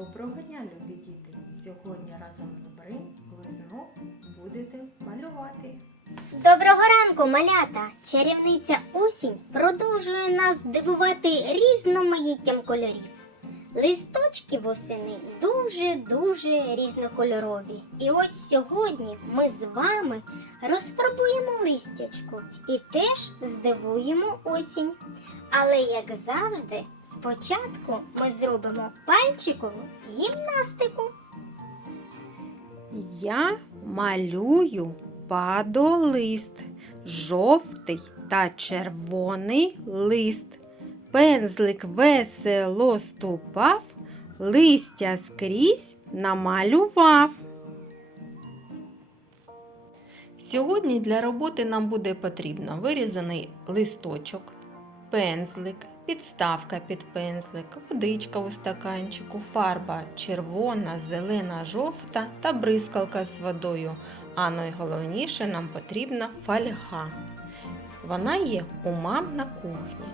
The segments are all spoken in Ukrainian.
Доброго дня, любі діти! Сьогодні разом Брин ви знов будете малювати. Доброго ранку, малята! Чарівниця осінь продовжує нас дивувати різноманіттям кольорів. Листочки восени дуже-дуже різнокольорові. І ось сьогодні ми з вами розфарбуємо листячко і теж здивуємо осінь. Але, як завжди, спочатку ми зробимо пальчикову гімнастику. Я малюю падолист, жовтий та червоний лист. Пензлик весело ступав, листя скрізь намалював. Сьогодні для роботи нам буде потрібно вирізаний листочок, пензлик, підставка під пензлик, водичка у стаканчику, фарба червона, зелена, жовта та бризкалка з водою. А найголовніше нам потрібна фольга. Вона є у мам на кухні.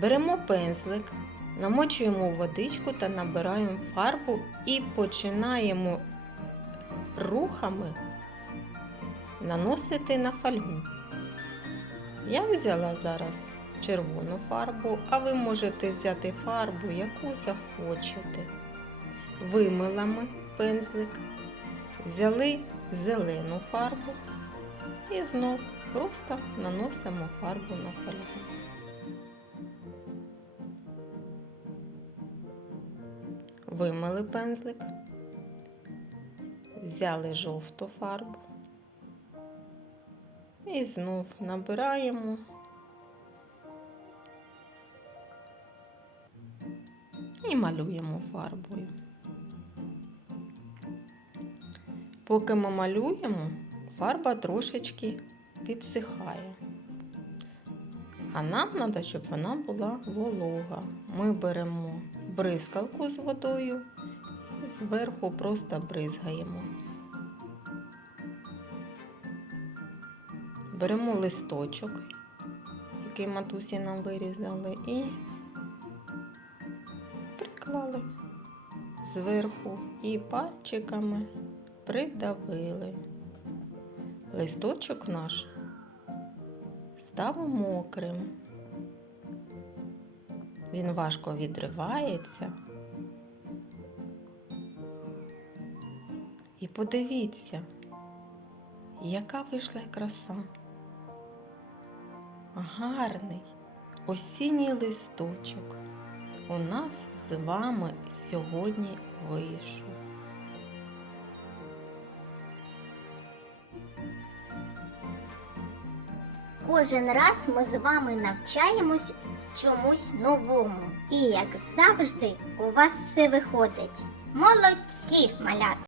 Беремо пензлик, намочуємо водичку та набираємо фарбу і починаємо рухами наносити на фольгу. Я взяла зараз червону фарбу, а ви можете взяти фарбу, яку захочете. Вимила ми пензлик, взяли зелену фарбу і знов просто наносимо фарбу на фольгу. Вимили пензлик, взяли жовту фарбу і знов набираємо малюємо фарбою. Поки ми малюємо, фарба трошечки підсихає. А нам треба, щоб вона була волога. Ми беремо бризкалку з водою і зверху просто бризгаємо. Беремо листочок, який матусі нам вирізали, і приклали зверху і пальчиками придавили. Листочок наш став мокрим. Він важко відривається. І подивіться, яка вийшла краса. Гарний осінній листочок у нас з вами сьогодні вийшов. Кожен раз ми з вами навчаємось чомусь новому. І як завжди, у вас все виходить. Молодці, малята!